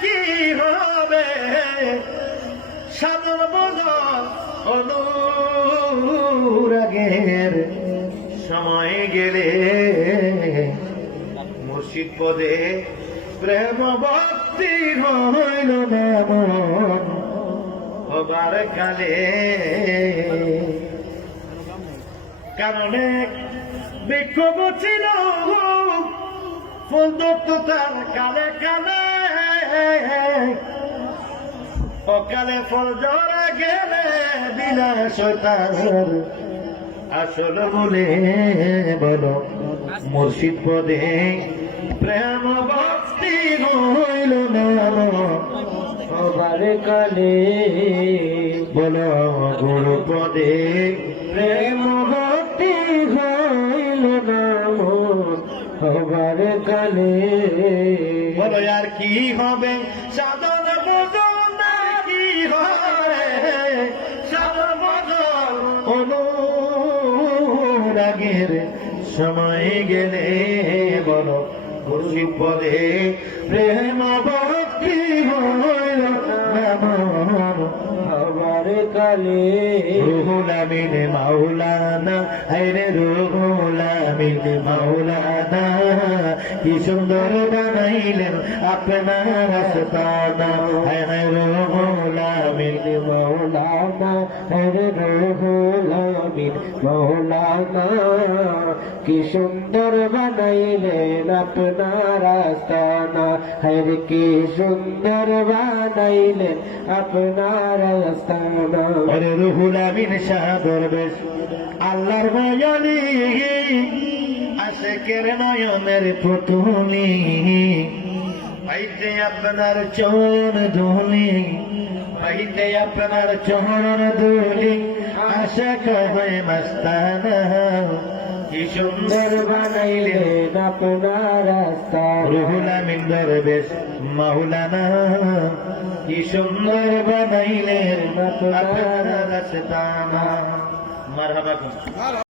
কি হবে সাধন বদল অনুরাগের সময় গেলে মুর্শিদ পদে প্রেম ভক্তি হইল না মন হবার কালে কারণে বিক্ষোভ ছিল ফুল দত্ত তার কালে কালে অকালে ফল জরা গেলে বিলাস তার আসল বলে বলো মুর্শিদ পদে প্রেম ভক্তি হইল না সবার কালে বলো গুরু পদে প্রেম ভক্তি হইল না সবার কালে বলো আর কি হবে সাধন বদল না কি হবে সাধন বদল অনুরাগের সময় গেলে বলো মুর্শিদ পদে প্রেম ভক্তি হইল না সবার কালে রুহুল আমিন মাওলানা হায়রে রুহুল আমিন মাওলানা কি সুন্দর বানাইলেন আপনার আস্তানা হায়রে রুহুল আমিন মাওলানা হায়রে রুহুল আমিন মাওলানা কি সুন্দর বানাইলেন আপনার আস্তানা হায়রে কি সুন্দর বানাইলেন আপনার আস্তানা আরে রুহুল আমিন শাহ দরবেশ আল্লাহর মায়ালি আশিকের নয়নের পুতুলি পাইতে আপনার চরণ ধুলি পাইতে আপনার চরণ ধুলি আশিক হয়ে মস্তানা কি সুন্দর বানাইলেন আপনার আস্তানা রুহুল আমিন দরবেশ মাওলানা কি সুন্দর বানাইলেন আপনার আস্তানা মারহাবা।